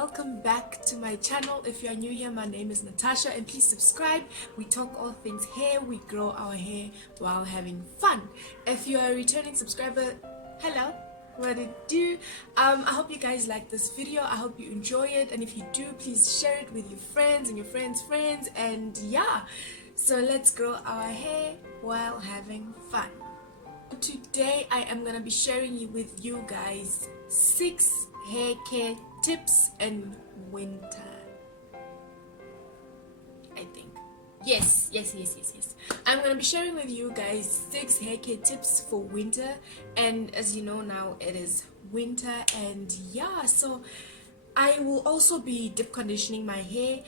welcome back to my channel. If you are new here, my name is Natasha and please subscribe. We talk all things hair, we grow our hair while having fun. If you are a returning subscriber, hello, what it do? I hope you guys like this video. I hope you enjoy it, and if you do, please share it with your friends and your friends' friends. And yeah, so let's grow our hair while having fun. Today I am gonna be sharing with you guys 6 hair care tips in winter. I think yes. I'm gonna be sharing with you guys 6 hair care tips for winter, and as you know, now it is winter. And yeah, so I will also be deep conditioning my hair.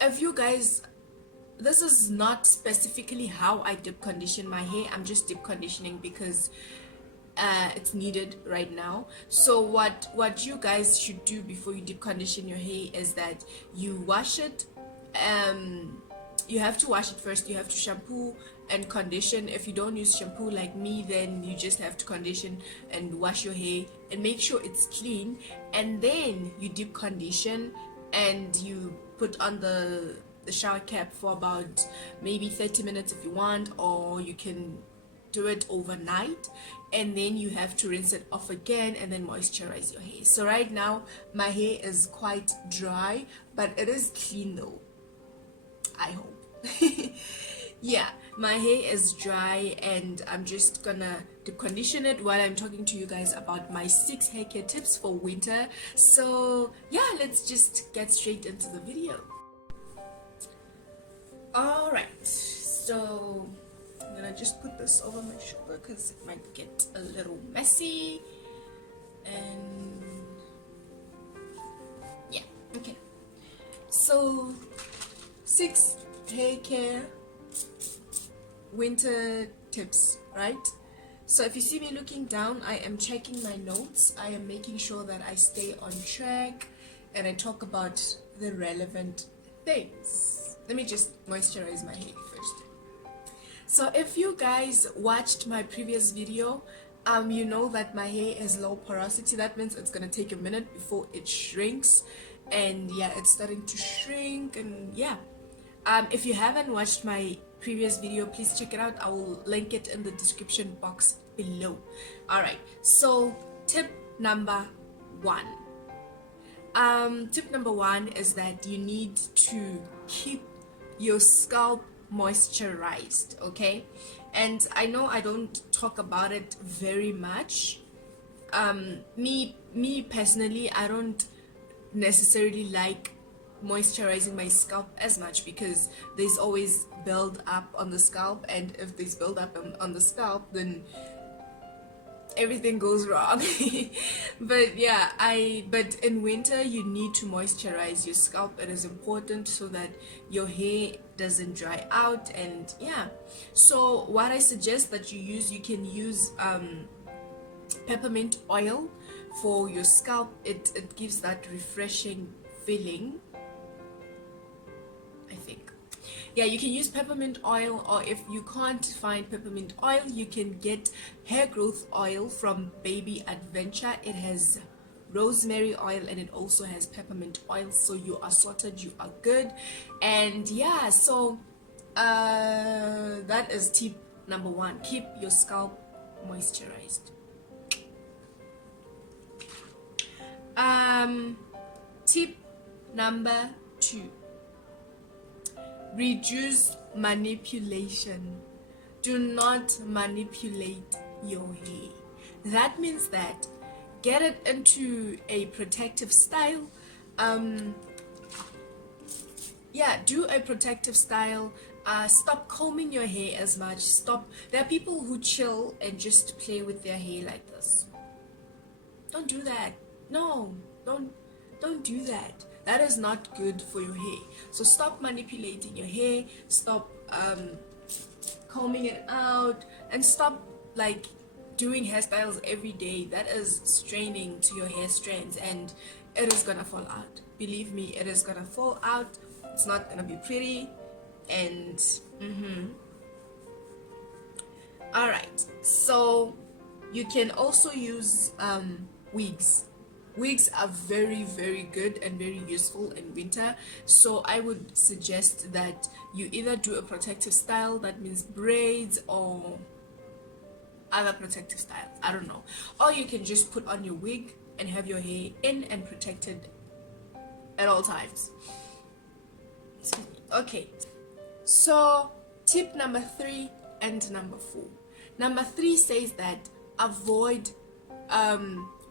If you guys, this is not specifically how I deep condition my hair. I'm just deep conditioning because it's needed right now. So what you guys should do before you deep condition your hair is that you wash it. You have to wash it first. You have to shampoo and condition. If you don't use shampoo like me, then you just have to condition and wash your hair and make sure it's clean, and then you deep condition and you put on the shower cap for about maybe 30 minutes if you want, or you can do it overnight, and then you have to rinse it off again and then moisturize your hair. So right now my hair is quite dry, but it is clean though, I hope. Yeah, my hair is dry and I'm just gonna deep condition it while I'm talking to you guys about my 6 hair care tips for winter. So yeah, let's just get straight into the video. Alright, so I'm gonna just put this over my shoulder because it might get a little messy. And yeah, okay. So 6 hair care winter tips, right? So if you see me looking down, I am checking my notes. I am making sure that I stay on track and I talk about the relevant things. Let me just moisturize my hair first. So if you guys watched my previous video, you know that my hair is low porosity. That means it's gonna take a minute before it shrinks, and yeah, it's starting to shrink. And yeah, if you haven't watched my previous video, please check it out. I will link it in the description box below. All right, so tip number 1. Tip number 1 is that you need to keep your scalp moisturized, okay? And I know I don't talk about it very much. Me personally, I don't necessarily like moisturizing my scalp as much because there's always build up on the scalp, and if there's build up on the scalp, then everything goes wrong. But yeah, but in winter you need to moisturize your scalp. It is important so that your hair doesn't dry out. And yeah, so what I suggest that you can use peppermint oil for your scalp. It gives that refreshing feeling, I think. Yeah, you can use peppermint oil, or if you can't find peppermint oil, you can get hair growth oil from Baby Adventure. It has rosemary oil and it also has peppermint oil, so you are sorted, you are good. And yeah, so that is tip number 1. Keep your scalp moisturized. Tip number 2. Reduce manipulation. Do not manipulate your hair. That means that get it into a protective style. Yeah, do a protective style. Stop combing your hair as much. There are people who chill and just play with their hair like this. Don't do that. No, don't do that. That is not good for your hair. So stop manipulating your hair, stop combing it out, and stop like doing hairstyles every day. That is straining to your hair strands and it is gonna fall out. Believe me, it is gonna fall out. It's not gonna be pretty. And all right, so you can also use wigs. Wigs are very, very good and very useful in winter. So I would suggest that you either do a protective style, that means braids or other protective styles, I don't know, or you can just put on your wig and have your hair in and protected at all times. Okay, so tip number 3 and number 4. Number 3 says that avoid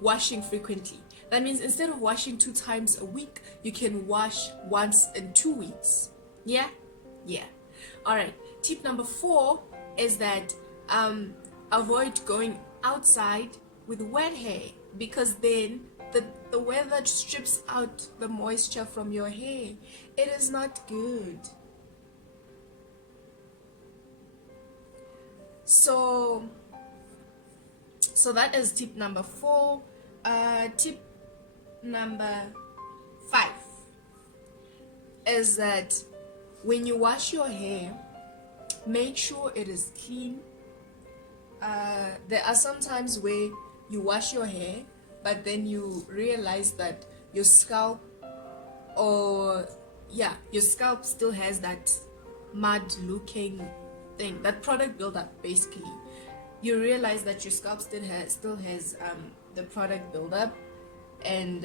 washing frequently. That means instead of washing 2 times a week, you can wash once in 2 weeks. Yeah. All right, tip number 4 is that avoid going outside with wet hair, because then the weather strips out the moisture from your hair. It is not good. So that is tip number 4. Tip number 5 is that when you wash your hair, make sure it is clean. There are some times where you wash your hair, but then you realize that your scalp still has that mud looking thing, that product buildup. Basically, you realize that your scalp still has the product buildup, and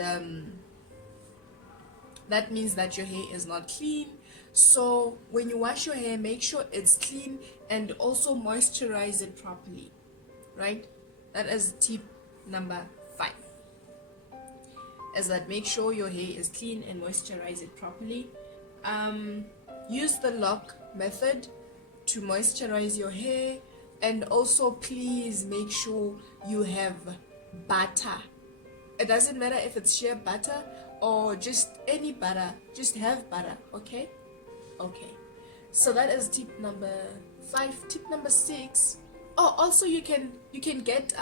that means that your hair is not clean. So when you wash your hair, make sure it's clean and also moisturize it properly, right? That is tip number 5, is that make sure your hair is clean and moisturize it properly. Use the lock method to moisturize your hair, and also please make sure you have butter. It doesn't matter if it's shea butter or just any butter, just have butter. Okay, so that is tip number 5. Tip number 6, also you can get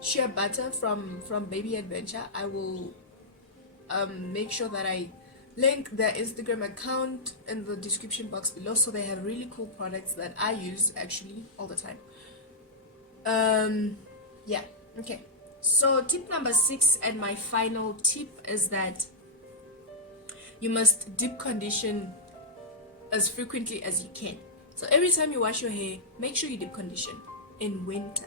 shea butter from Baby Adventure. I will make sure that I link their Instagram account in the description box below. So they have really cool products that I use actually all the time. Okay, so tip number 6 and my final tip is that you must deep condition as frequently as you can. So every time you wash your hair, make sure you deep condition. In winter,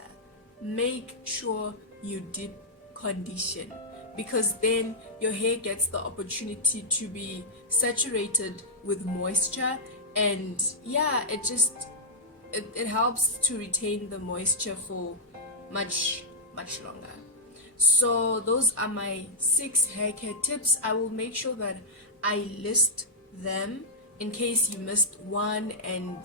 make sure you deep condition, because then your hair gets the opportunity to be saturated with moisture, and it helps to retain the moisture for much longer. So those are my 6 hair care tips. I will make sure that I list them in case you missed one, and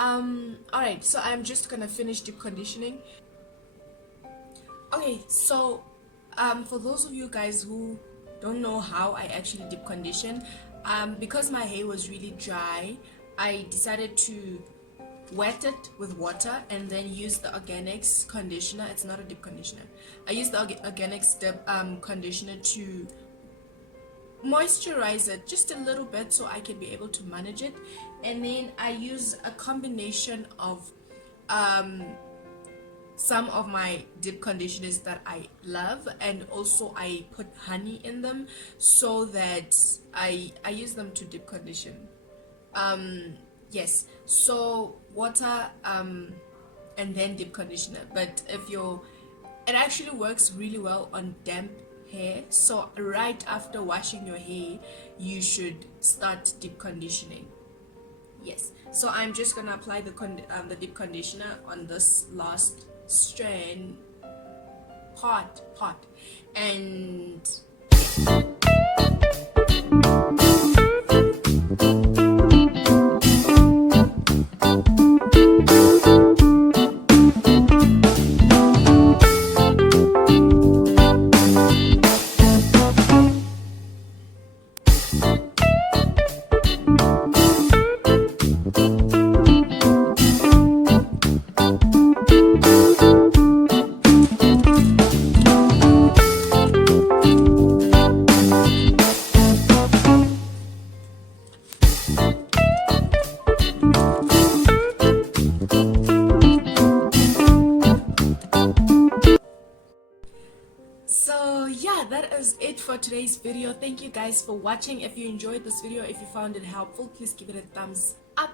alright, so I'm just gonna finish deep conditioning. Okay, so for those of you guys who don't know how I actually deep condition, because my hair was really dry, I decided to wet it with water and then use the organics conditioner. It's not a deep conditioner. I use the organics conditioner to moisturize it just a little bit so I can be able to manage it, and then I use a combination of some of my deep conditioners that I love, and also I put honey in them so that I use them to deep condition. Yes, so water and then deep conditioner. But it actually works really well on damp hair, so right after washing your hair you should start deep conditioning. Yes, so I'm just gonna apply the deep conditioner on this last strand part, and yeah, that is it for today's video. Thank you guys for watching. If you enjoyed this video, if you found it helpful, please give it a thumbs up.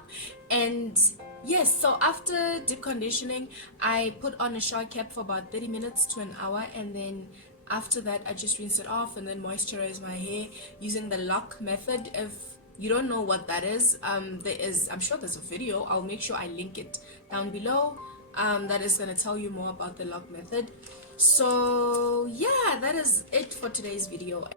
And yes, so after deep conditioning, I put on a shower cap for about 30 minutes to an hour, and then after that I just rinse it off and then moisturize my hair using the lock method. If you don't know what that is, I'm sure there's a video. I'll make sure I link it down below, that is going to tell you more about the lock method. So yeah, that is it for today's video.